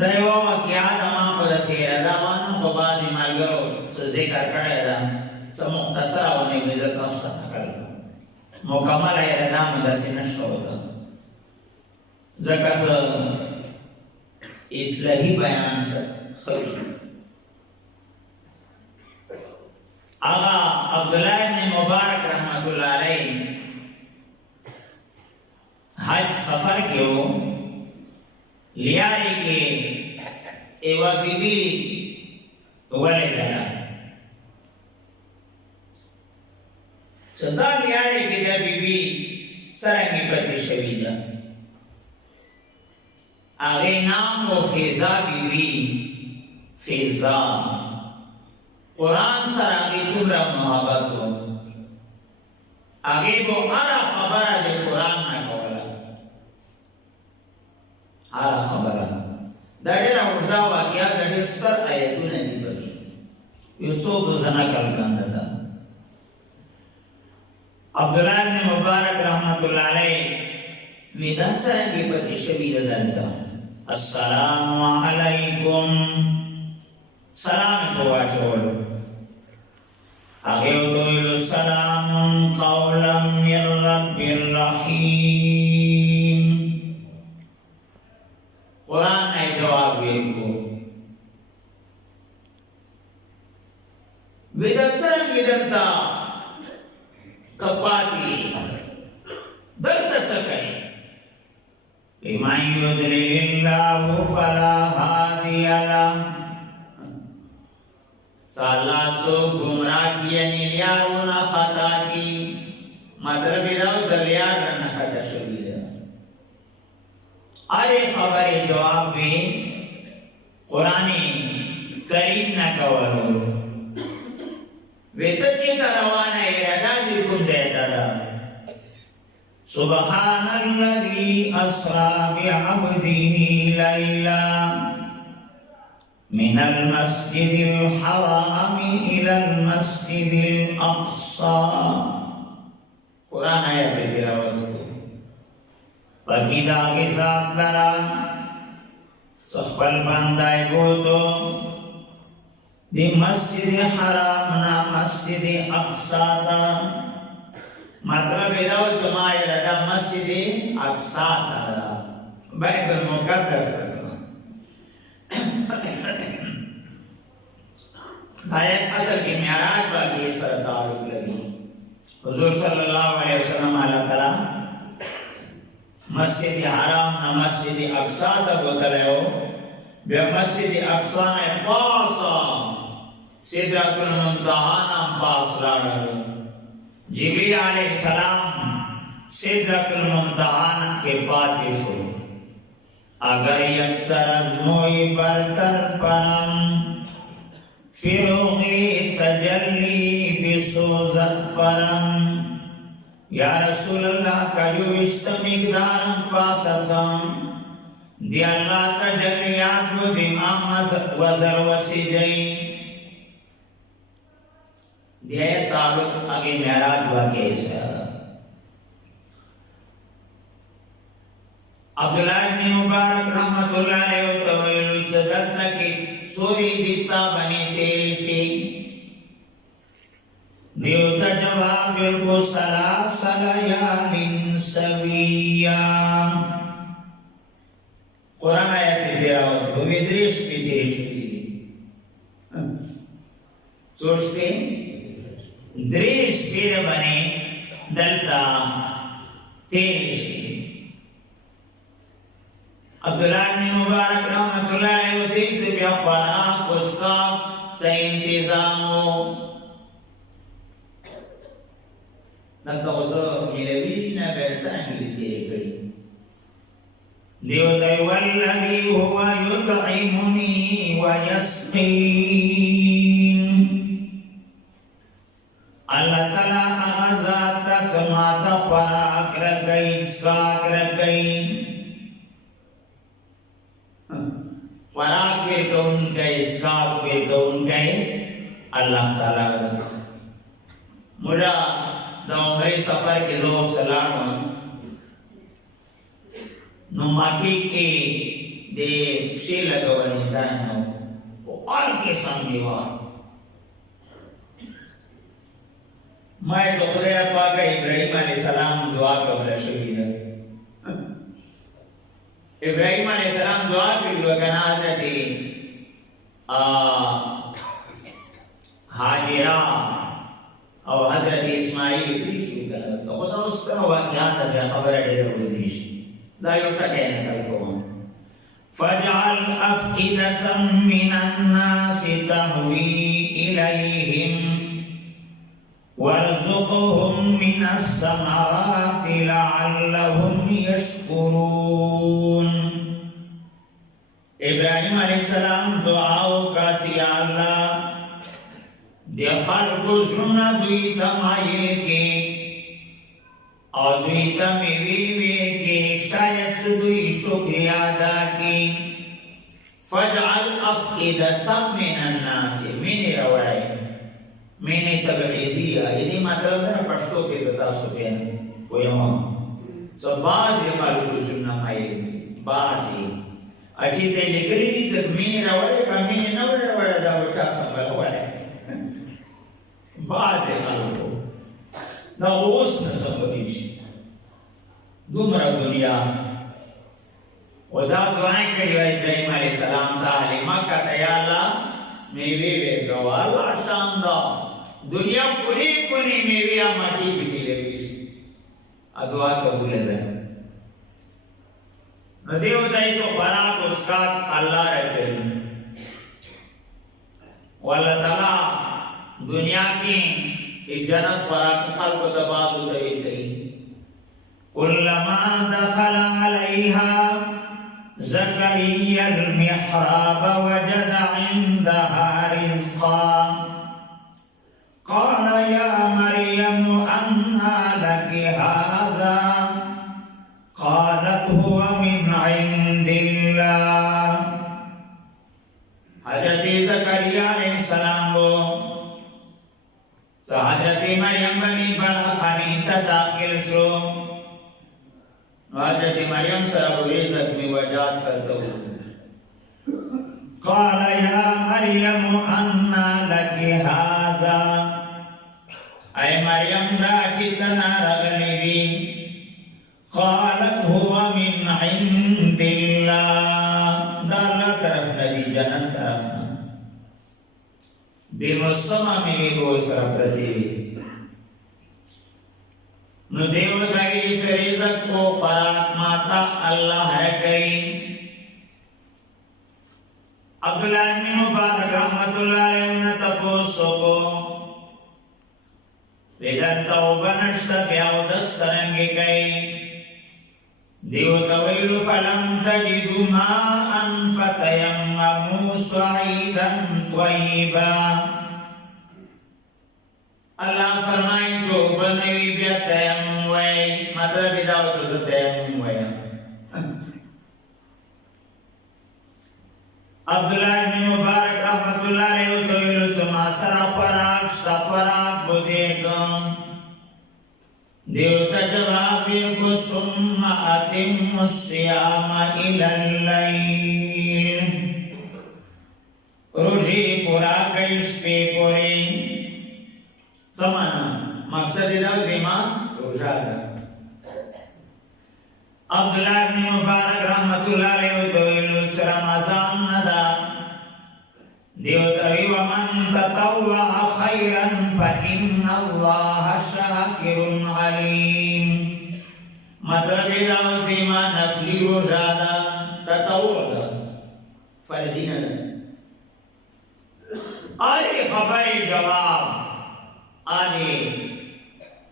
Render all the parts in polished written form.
دایو واقعیا د ما په سیره دا وانه خو باندې مالګرو څه ذکر کړی دا څه مختصر او نه عزت نشته کړل مکمل یې دا مې د سینشتو ده ځکه څه اصلاحي بیان خبر آغا عبداللہ ابن مبارک رحمت اللہ علیہ حج سفر کیوں لیاری کے ایوہ بی بی ولی دلا صدا لیاری کے دا بی بی سرنگی پتی شویدہ آغی نام و فیضا بی بی فیضا قرآن سر آگے سمرہ محبت ہو آگے کو آرہ خبرہ دے قرآن نہ کولا آرہ خبرہ داڑے را اجدا واقعہ داڑے ستر آیتو نبی بگی یوسو بزنہ کلکان دا عبداللہ ابن مبارک رحمت اللہ علیہ ویدہ سرنگی پتی شبید دلتا السلام علیکم سلام کو واچولو آگے ادویلو سلام قولا من رب الرحیم قرآن نے جواب دیکھو ویدت سرنگ ویدتا کپاتی درد سکے وَمَن يُضْلِلِ اللَّهُ فَلَا هَادِيَ لَهُ سالات سو گمراہ کیا نیلیارونا خطا کی مطلب اداو زلیار رن خطا شوید آئے خبر جواب بھی قرآن کریم نہ کولو ویتا چیتا روانا ارادہ بکم دیتا دا سبحان الذي أسرى بعبده ليلا من المسجد الحرام إلى المسجد الأقصى قرآن آیت تلاوت کو باقی دا آگے ذات لرا سخبل بندائی گوتو دی مسجد حرام نا مسجد اقصا تا مطلب اداو زمائی ردا مسجد اقصا تا بیت المقدس آیت اصل کی معراج باقی سر تعلق لگی حضور صلی اللہ علیہ وسلم علیہ تعالی مسجد حرام نا مسجد اقصا تا گوتلے ہو بے مسجد اقصا نے پاسا سدرۃ المنتہا نام پاس لاڑا جبریل علیہ السلام سدرۃ المنتہا کے پاتے شو اگر یکسر از موئی برتر پرم فروغی تجلی بسوزت پرم یا رسول اللہ کا جو اشت مقدار پاسسم دی اللہ تجلیات و دماغ وزر وسیدئی دی آیت تعلق آگے معراج واقعی سے عبداللہ ابن مبارک رحمت اللہ علیہ وطویل صدقنا کی سوری دیتا بنی تیشی دیوتا جواب کو سلاس لیال سویا قرآن آیت دیراوت ہوئی دریش کی دیش کی سوچتے دریش پیر بنے دلتا تیشی عبداللہ ابن مبارک رحمت اللہ علیہ و تیز بیا خوراک اسکاب سے انتظام ہو نکتا غزر ملوینا بیرسانی لیتے کری دیوتا والذی ہوا یطعمنی ویسقین اللہ تعالیٰ آزاد سماتا خوراک رکھئی اسکاک رکھئی خوراک پہ کون گئے اسکاپ پہ کون گئے اللہ تعالیٰ مجھا دا عمری سفر کے زور سلام نو مکی کے د پښې لګولو ځای نه و هر قسم دیوال ما یې د خدای پاک ابراهیم علیه السلام دعا قبوله شوې ده ابراهیم علیه السلام دعا کړې وه که نه حضرت حاجره او حضرت اسماعیل پرېښي که نه خو دا اوس کومه واقعات ده بیا خبره ډېره اوږدې شي دا یو ټکی نقل کوم فاجعل أفئدة من الناس تهوي إليهم وارزقهم من الثمرات لعلهم يشكرون ابراهيم عليه السلام دعا وکړه چې یا الله د خلکو زړونه دوی ته مایل کړي او دوی ته میوې وکړي شاید څه دوی شکریا ادا کړي فاجعل أفئدة من الناس مینې راوړئ مینې تبعیضیه دې مطلب نه پښتو کې زه تاسو ته وایم څه بعضې خلکو زړونه مایل دي بعضې چې ته یې لیکلي دي چې مینې راوړئ که مینې نه راوړئ دا به چا سمبلولی بعضې خلکو دا اوس نه سمبلیږي دومره دنیا و دا دعای کړي وای ابراهیم علیه السلام صالح مکه ته یا الله میوې ورکوه الله شاندار دنیا پوری پوری میوې مټې کې پیلوي شي دعا قبوله ده نو دیو ځای څو خوراک اسکات الله راکوي والله تعالی دنیا کې جنت خوراک خلقو ته بازو کوي كلما دخل عليها زكريا المحراب وجد عندها رزقا قال يا مريم أنى لك هذا قالت هو من عند الله حضرت زكريا عليه السلام حضرت مریم بنی بڑا خانی تا داخل شو حضرت مریم سره بولی زخمی وجات کرتا ہو قال یا مریم انا لکی هذا اے مریم دا چتنا رغلی دی قالت هو من عند الله دا اللہ طرف ندی جنت طرف بے مصمم میں وہ سر پرتی نو دیو دائی اس رزق کو خوراک ماتا اللہ ہے گئی عبداللہ بن مبارک رحمت اللہ علیہ نے تپوسو کو پیدن توبہ نشتا بیاو دس سرنگی گئی دیو تویل فلم تجدو ماء فتیممو سعیدا طیبا اللہ فرمائی جو بنوی بیا تیمم وی مطلب اداو تو تیمم وی عبداللہ بن مبارک رحمت اللہ علیہ تویل سما سر فراق سفراق بدیگم دیو تجواب کو ثم اتم الصيام الى الليل روزی پورا گئی شپے پوری سمانا مقصد دا زیما روزہ دا عبداللہ بن مبارک رحمت اللہ علیہ دویلو رمضان ندا دیو توی ومن تطوع خیرا فإن اللہ شاکر علیم مطلب دا زیما نفلی روزہ دا تطوع دا فرضی ندا آئی خبر جواب آنے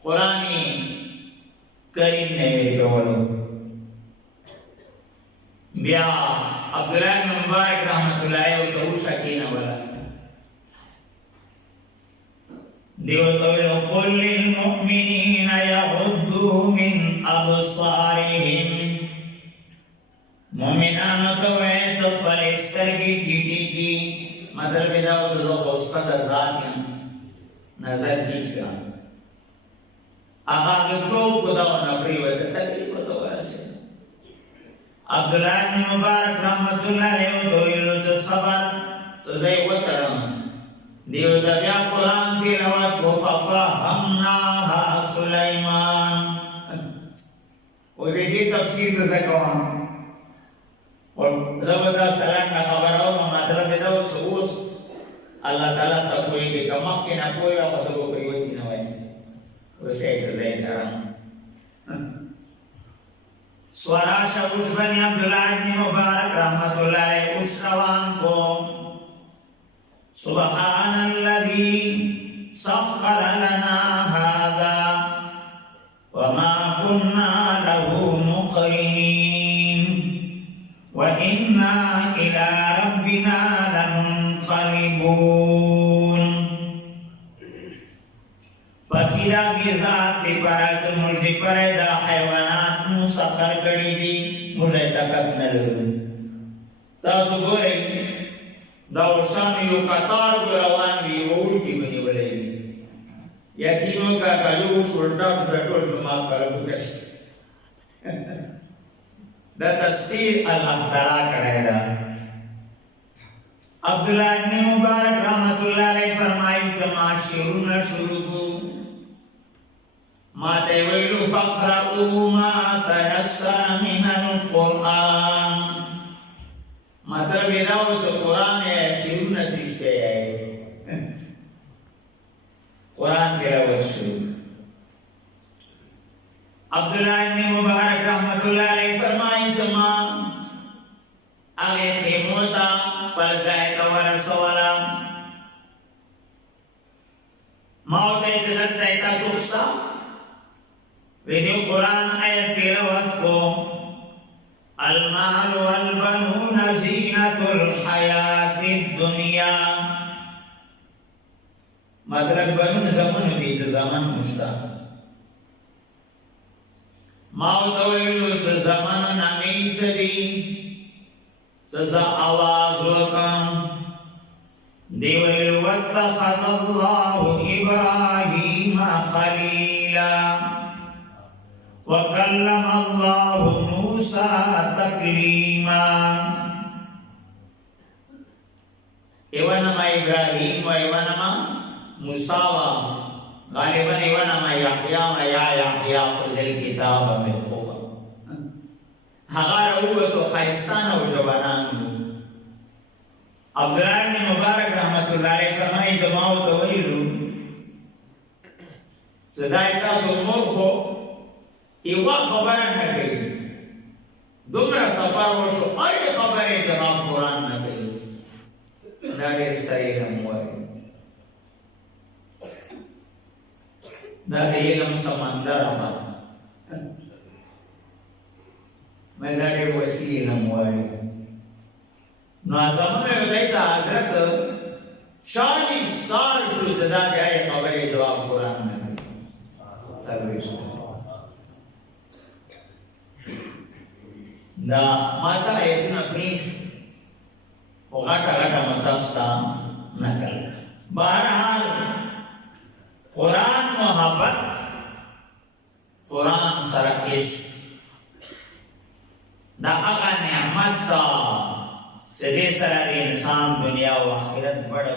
قرآنی کریم نے کولو بیا عبداللہ بن مبارک رحمت اللہ علیہ تو شکینہ والا دیو تو قل للمؤمنین یغضوا من ابصارهم مومنان تو ہے تو فرستر کی ٹیٹی کی مطلب دا وہ دوستہ ذات نظر کیجیے آغا کے تو خدا و نبری و تکلیف تو ایسے عبداللہ بن مبارک رحمت اللہ علیہ دویلو چه صبر سزای وطرم دیو دبیا قرآن تلاوت کو ففهمناها سلیمان وزی دی تفسیر تزکوان اور زبردہ سلام کا خبر ہو مطلب دو سوس اللہ تعالیٰ تک کوئی کہ کمخ کی نہ کوئی اور سبو کوئی ہوتی نہ ہوئی ویسے تزای کرم سورا شبوش بنی عبداللہ بن مبارک رحمت اللہ علیہ اشروان کو سبحان الذي سخر لنا هذا وما كنا له مقرنين وإنا إلى ربنا لمنقلبون فكذا بذات پرس مردی پردا حیوانات مسخر کړي دي موږ تکب نه لرو تاسو ګورئ دا اوسان یو قطار روان وي ورکی بنی ولې یقینو کا کلو شولټا ټول ما پر وکړ دا تسبیح الله تعالی کړه دا عبداللہ بن مبارک رحمت اللہ علیہ فرمائی زما شروع شروع کو ما ته ویلو فقرؤوا ما تيسر من القرآن مطلب یہ نہ ہو سو قرآن ہے شروع نہ سیشتے ہے قرآن کے روز شروع عبداللہ بن مبارک رحمت اللہ علیہ فرمائی زمان آگے خیموتا فلزائے دور سوالا موت عزت دیتا سوچتا ویدیو قرآن آیت تلاوت کو المال والبنون زینت الحیات الدنیا مطلب بنون زمان دیز زمان مشتا موت ویلو چه زمان نمین سدی چه آواز وکم دی ویلو اتخذ اللہ ابراہیم خلیلا وَكَلَّمَ اللَّهُ مُوسَى تَكْلِيمًا ایوہ نما ابراہیم و ایوہ نما موسیٰ غالباً ایوہ نما یحیاء و یا یحیاء خذ الکتاب من خوفا ہغار اوہ تو خیستان و جوانان عبداللہ بن مبارک رحمت اللہ علیہ فرمائی زماؤ تولیلو صدایتا سو مرخو ایوہ خبران نہ کئی دمرا سفر وشو ای خبر جناب قرآن نہ کئی داڑے سائی ہمواری داڑے علم سمندر ہمارا میں داڑے وسیع ہمواری نازمان میں بتائیتا حضرت 40 سال شروع زدہ جائے خبر جواب قرآن نہ کئی سرویشتا دا ماسا ایتنا پریش و غٹا غٹا متاستا نکل بہرحال قرآن محبت قرآن سرکش دا اغا نعمت تا سدے سر انسان دنیا و آخرت بڑا